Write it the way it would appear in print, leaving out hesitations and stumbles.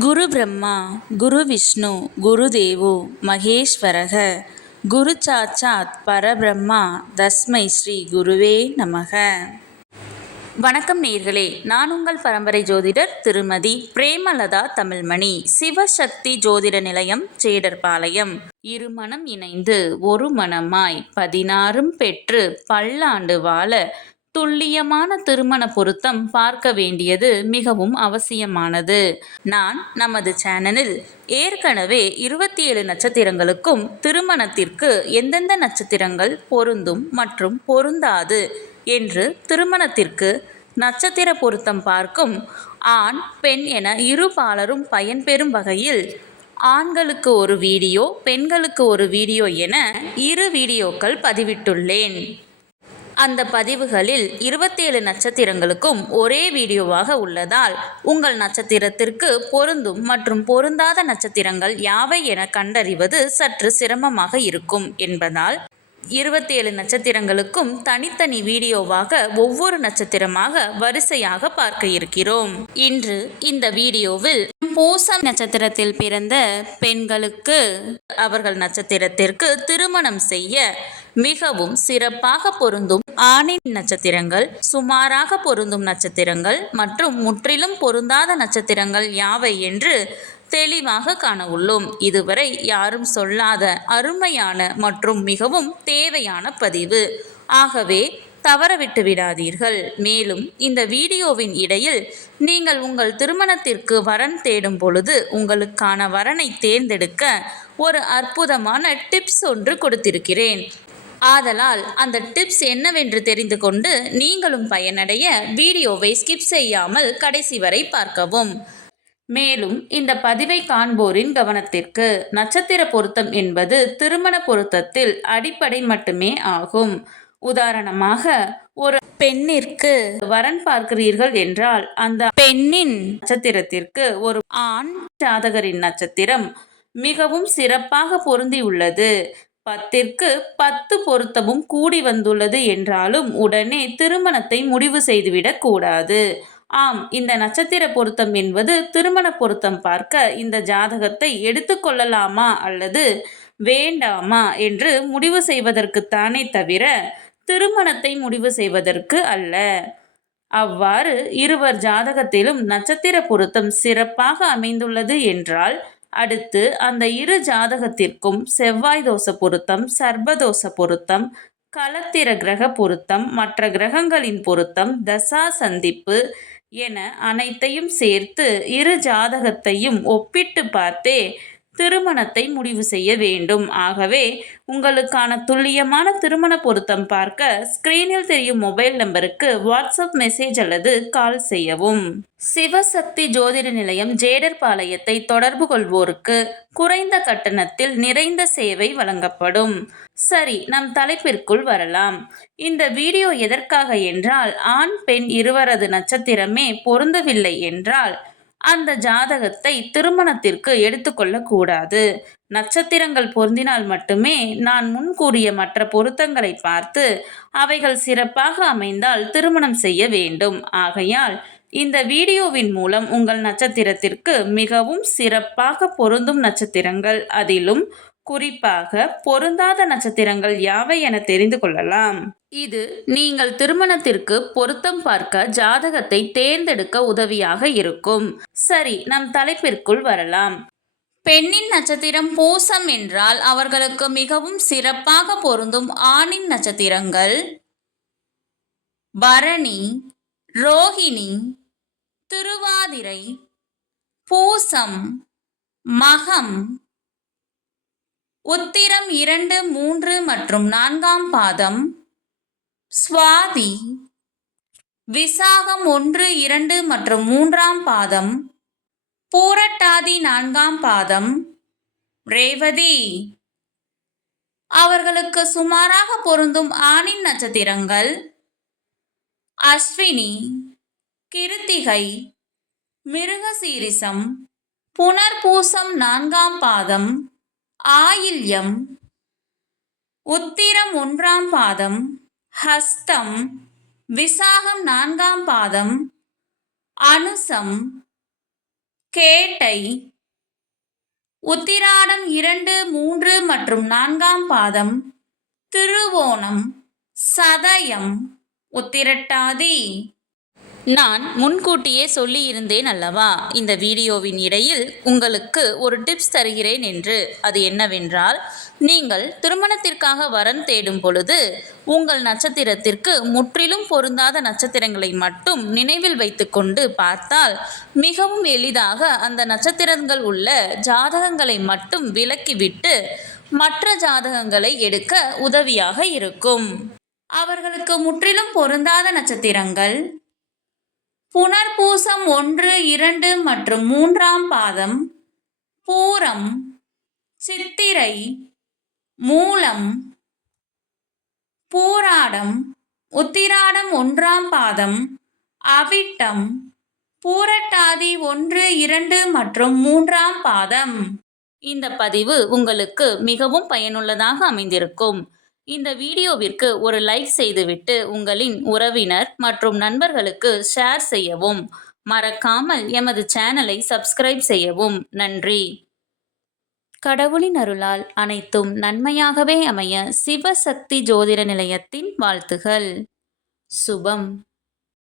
குரு பிரம்மா குரு விஷ்ணு குரு தேவோ மகேஸ்வரக குரு சாட்சாத் பரபிரம்மா தஸ்மை ஸ்ரீ குருவே நமக. வணக்கம் நேயர்களே, நான் உங்கள் பரம்பரை ஜோதிடர் திருமதி பிரேமலதா தமிழ்மணி. சிவசக்தி ஜோதிட நிலையம், ஜேடர்பாளையம். இருமனம் இணைந்து ஒரு மனமாய் 16 பெற்று பல்லாண்டு வாழ துல்லியமான திருமண பொருத்தம் பார்க்க வேண்டியது மிகவும் அவசியமானது. நான் நமது சேனலில் ஏற்கனவே 27 நட்சத்திரங்களுக்கும் திருமணத்திற்கு எந்தெந்த நட்சத்திரங்கள் பொருந்தும் மற்றும் பொருந்தாது என்று திருமணத்திற்கு நட்சத்திர பொருத்தம் பார்க்கும் ஆண் பெண் என இரு பாலரும் பயன்பெறும் வகையில் ஆண்களுக்கு ஒரு வீடியோ, பெண்களுக்கு ஒரு வீடியோ என 2 வீடியோக்கள் பதிவிட்டுள்ளேன். அந்த பதிவுகளில் 27 நட்சத்திரங்களுக்கும் ஒரே வீடியோவாக உள்ளதால் உங்கள் நட்சத்திரத்திற்கு பொருந்தும் மற்றும் பொருந்தாத நட்சத்திரங்கள் யாவை என கண்டறிவது சற்று சிரமமாக இருக்கும் என்பதால் 27 நட்சத்திரங்களுக்கும் தனித்தனி வீடியோவாக ஒவ்வொரு நட்சத்திரமாக வரிசையாக பார்க்க இருக்கிறோம். இன்று இந்த வீடியோவில் பூசம் நட்சத்திரத்தில் பிறந்த பெண்களுக்கு அவர்கள் நட்சத்திரத்திற்கு திருமணம் செய்ய மிகவும் சிறப்பாக பொருந்தும் ஆணின் நட்சத்திரங்கள், சுமாராக பொருந்தும் நட்சத்திரங்கள் மற்றும் முற்றிலும் பொருந்தாத நட்சத்திரங்கள் யாவை என்று தெளிவாக காண உள்ளோம். இதுவரை யாரும் சொல்லாத அருமையான மற்றும் மிகவும் தேவையான பதிவு. ஆகவே தவறவிட்டு விடாதீர்கள். மேலும் இந்த வீடியோவின் இடையில் நீங்கள் உங்கள் திருமணத்திற்கு வரன் தேடும் பொழுது உங்களுக்கான வரனை தேர்ந்தெடுக்க ஒரு அற்புதமான டிப்ஸ் ஒன்று கொடுத்திருக்கிறேன். ஆதலால் அந்த டிப்ஸ் என்னவென்று தெரிந்து கொண்டு நீங்களும் பயனடைய வீடியோவை ஸ்கிப் செய்யாமல் கடைசி வரை பார்க்கவும். மேலும் இந்த பதிவை காண்போரின் கவனத்திற்கு, நட்சத்திர பொருத்தம் என்பது திருமண பொருத்தத்தில் அடிப்படை மட்டுமே ஆகும். உதாரணமாக, ஒரு பெண்ணிற்கு வரன் பார்க்கிறீர்கள் என்றால் அந்த பெண்ணின் நட்சத்திரத்திற்கு ஒரு ஆண் ஜாதகரின் நட்சத்திரம் மிகவும் சிறப்பாக பொருந்தி உள்ளது, 10ற்கு 10 பொருத்தமும் கூடி வந்துள்ளது என்றாலும் உடனே திருமணத்தை முடிவு செய்துவிடக் கூடாது. ஆம், இந்த நட்சத்திர பொருத்தம் என்பது திருமண பொருத்தம் பார்க்க இந்த ஜாதகத்தை எடுத்துக்கொள்ளலாமா அல்லது வேண்டாமா என்று முடிவு செய்வதற்குத்தானே தவிர திருமணத்தை முடிவு செய்வதற்கு அல்ல. அவ்வாறு இருவர் ஜாதகத்திலும் நட்சத்திர பொருத்தம் சிறப்பாக அமைந்துள்ளது என்றால் அடுத்து அந்த இரு ஜாதகத்திற்கும் செவ்வாய் தோஷ பொருத்தம், சர்ப்பதோஷ பொருத்தம், களத்திர கிரக பொருத்தம், மற்ற கிரகங்களின் பொருத்தம், தசா சந்திப்பு என அனைத்தையும் சேர்த்து இரு ஜாதகத்தையும் ஒப்பிட்டு பார்த்தே திருமணத்தை முடிவு செய்ய வேண்டும். ஆகவே உங்களுக்கான துல்லியமான திருமண பொருத்தம் பார்க்க ஸ்கிரீனில் தெரியும் மொபைல் நம்பருக்கு வாட்ஸ்அப் மெசேஜ் அல்லது கால் செய்யவும். சிவசக்தி ஜோதிட நிலையம், ஜேடர்பாளையத்தை தொடர்பு கொள்வோருக்கு குறைந்த கட்டணத்தில் நிறைந்த சேவை வழங்கப்படும். சரி, நம் தலைப்பிற்குள் வரலாம். இந்த வீடியோ எதற்காக என்றால், ஆண் பெண் இருவரது நட்சத்திரமே பொருந்தவில்லை என்றால் அந்த ஜாதகத்தை திருமணத்திற்கு எடுத்துக்கொள்ளக்கூடாது. நட்சத்திரங்கள் பொருந்தினால் மட்டுமே நான் முன் கூறிய மற்ற பொருத்தங்களை பார்த்து அவைகள் சிறப்பாக அமைந்தால் திருமணம் செய்ய வேண்டும். ஆகையால் இந்த வீடியோவின் மூலம் உங்கள் நட்சத்திரத்திற்கு மிகவும் சிறப்பாக பொருந்தும் நட்சத்திரங்கள், அதிலும் குறிப்பாக பொருந்தாத நட்சத்திரங்கள் யாவை என தெரிந்து கொள்ளலாம். இது நீங்கள் திருமணத்திற்கு பொருத்தம் பார்க்க ஜாதகத்தை தேர்ந்தெடுக்க உதவியாக இருக்கும். சரி, நம் தலைப்பிற்குள் வரலாம். பெண்ணின் நட்சத்திரம் பூசம் என்றால் அவர்களுக்கு மிகவும் சிறப்பாக பொருந்தும் ஆணின் நட்சத்திரங்கள் பரணி, ரோஹிணி, திருவாதிரை, பூசம், மகம், உத்திரம் 2, 3 மற்றும் 4ஆம் பாதம், சுவாதி, விசாகம் 1, 2 மற்றும் 3ஆம் பாதம், பூரட்டாதி 4ஆம் பாதம், ரேவதி. அவர்களுக்கு சுமாராக பொருந்தும் ஆணின் நட்சத்திரங்கள் அஸ்வினி, கிருத்திகை, மிருகசீரிசம், புனர்பூசம் 4ஆம் பாதம், ஆயில்யம், உத்திரம் 1ஆம் பாதம், ஹஸ்தம், விசாகம் 4ஆம் பாதம், அனுசம், கேட்டை, உத்திராடம் 2, 3 மற்றும் 4ஆம் பாதம், திருவோணம், சதயம், உத்திரட்டாதி. நான் முன்கூட்டியே சொல்லியிருந்தேன் அல்லவா, இந்த வீடியோவின் இடையில் உங்களுக்கு ஒரு டிப்ஸ் தருகிறேன் என்று. அது என்னவென்றால், நீங்கள் திருமணத்திற்காக வரன் தேடும் பொழுது உங்கள் நட்சத்திரத்திற்கு முற்றிலும் பொருந்தாத நட்சத்திரங்களை மட்டும் நினைவில் வைத்துக்கொண்டு பார்த்தால் மிகவும் எளிதாக அந்த நட்சத்திரங்கள் உள்ள ஜாதகங்களை மட்டும் விலக்கிவிட்டு மற்ற ஜாதகங்களை எடுக்க உதவியாக இருக்கும். அவர்களுக்கு முற்றிலும் பொருந்தாத நட்சத்திரங்கள் புனர்பூசம் 1, 2 மற்றும் 3ஆம் பாதம், பூரம், சித்திரை, மூலம், பூராடம், உத்திராடம் 1ஆம் பாதம், அவிட்டம், பூரட்டாதி 1, 2 மற்றும் 3ஆம் பாதம். இந்த பதிவு உங்களுக்கு மிகவும் பயனுள்ளதாக அமைந்திருக்கும். இந்த வீடியோவிற்கு ஒரு லைக் செய்துவிட்டு உங்களின் உறவினர் மற்றும் நண்பர்களுக்கு ஷேர் செய்யவும். மறக்காமல் எமது சேனலை சப்ஸ்கிரைப் செய்யவும். நன்றி. கடவுளின் அருளால் அனைத்தும் நன்மையாகவே அமைய சிவசக்தி ஜோதிட நிலையத்தின் வாழ்த்துகள். சுபம்.